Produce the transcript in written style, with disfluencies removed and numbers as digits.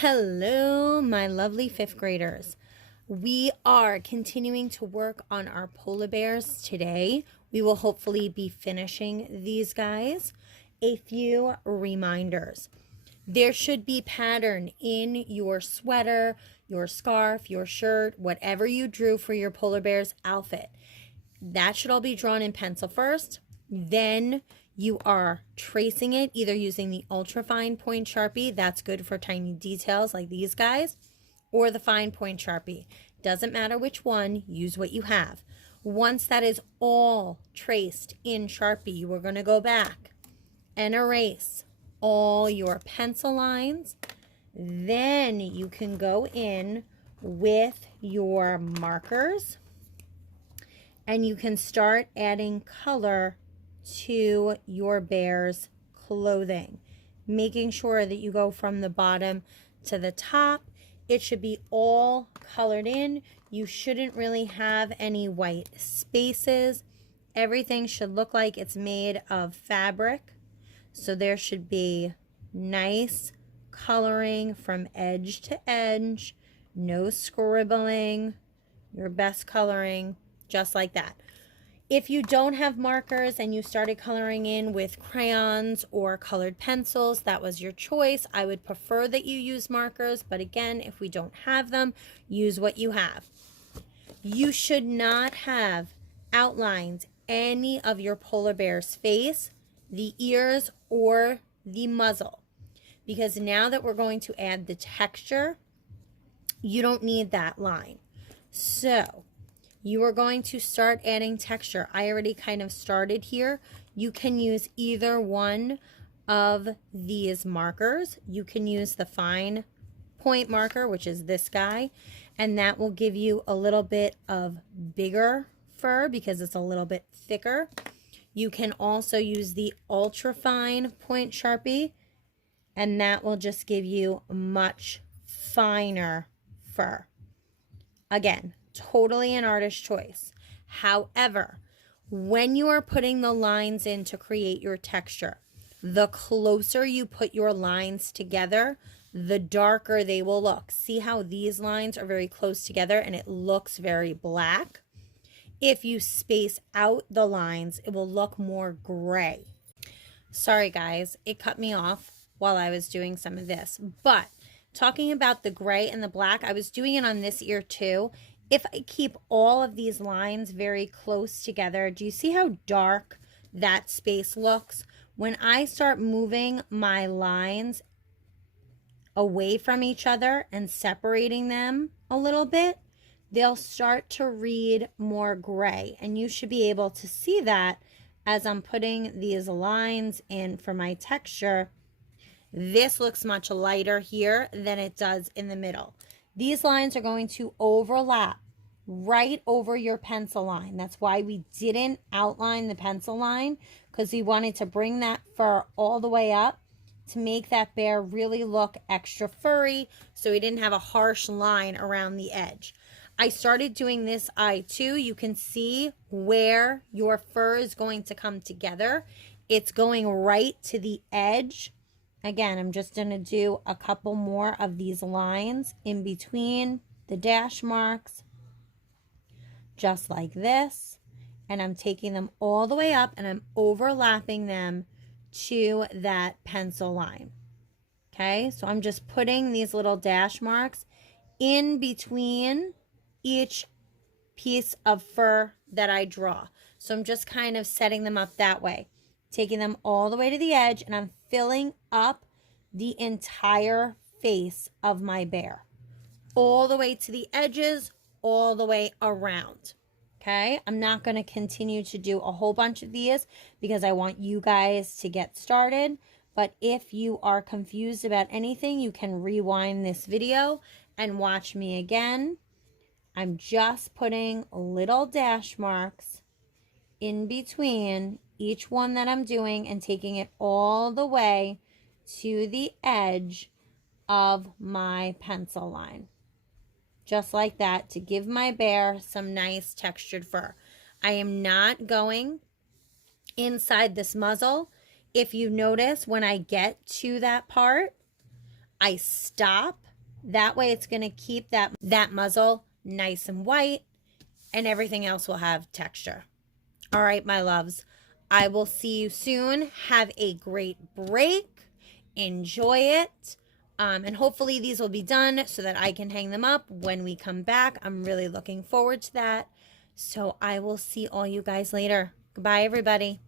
Hello, my lovely fifth graders. We are continuing to work on our polar bears today. We will hopefully be finishing these guys. A few reminders. There should be pattern in your sweater, your scarf, your shirt, whatever you drew for your polar bear's outfit. That should all be drawn in pencil first. Then you are tracing it either using the ultra fine point Sharpie, that's good for tiny details like these guys, or the fine point Sharpie. Doesn't matter which one, use what you have. Once that is all traced in Sharpie, we're going to go back and erase all your pencil lines. Then you can go in with your markers and you can start adding color to your bear's clothing, making sure that you go from the bottom to the top. It should be all colored in. You shouldn't really have any white spaces. Everything should look like it's made of fabric. So there should be nice coloring from edge to edge, no scribbling, your best coloring, just like that. If you don't have markers and you started coloring in with crayons or colored pencils, that was your choice. I would prefer that you use markers, but again, if we don't have them, use what you have. You should not have outlined any of your polar bear's face, the ears, or the muzzle, because now that we're going to add the texture, you don't need that line. So you are going to start adding texture. I already kind of started here. You can use either one of these markers. You can use the fine point marker, which is this guy, and that will give you a little bit of bigger fur because it's a little bit thicker. You can also use the ultra fine point Sharpie, and that will just give you much finer fur. Again, totally an artist's choice. However, when you are putting the lines in to create your texture, the closer you put your lines together, the darker they will look. See how these lines are very close together and it looks very black? If you space out the lines, it will look more gray. Sorry guys, it cut me off while I was doing some of this. But talking about the gray and the black, I was doing it on this ear too. If I keep all of these lines very close together, do you see how dark that space looks? When I start moving my lines away from each other and separating them a little bit, they'll start to read more gray. And you should be able to see that as I'm putting these lines in for my texture. This looks much lighter here than it does in the middle. These lines are going to overlap right over your pencil line. That's why we didn't outline the pencil line, because we wanted to bring that fur all the way up to make that bear really look extra furry, so we didn't have a harsh line around the edge. I started doing this eye too. You can see where your fur is going to come together. It's going right to the edge. Again, I'm just going to do a couple more of these lines in between the dash marks, just like this. And I'm taking them all the way up and I'm overlapping them to that pencil line. Okay, so I'm just putting these little dash marks in between each piece of fur that I draw. So I'm just kind of setting them up that way, taking them all the way to the edge, and I'm filling up the entire face of my bear, all the way to the edges, all the way around. Okay, I'm not going to continue to do a whole bunch of these because I want you guys to get started. But if you are confused about anything, you can rewind this video and watch me again. I'm just putting little dash marks in between each one that I'm doing and taking it all the way to the edge of my pencil line. Just like that, to give my bear some nice textured fur. I am not going inside this muzzle. If you notice, when I get to that part, I stop That way it's going to keep that muzzle nice and white, and everything else will have texture. All right, my loves. I will see you soon. Have a great break. Enjoy it. And hopefully these will be done so that I can hang them up when we come back. I'm really looking forward to that. So I will see all you guys later. Goodbye, everybody.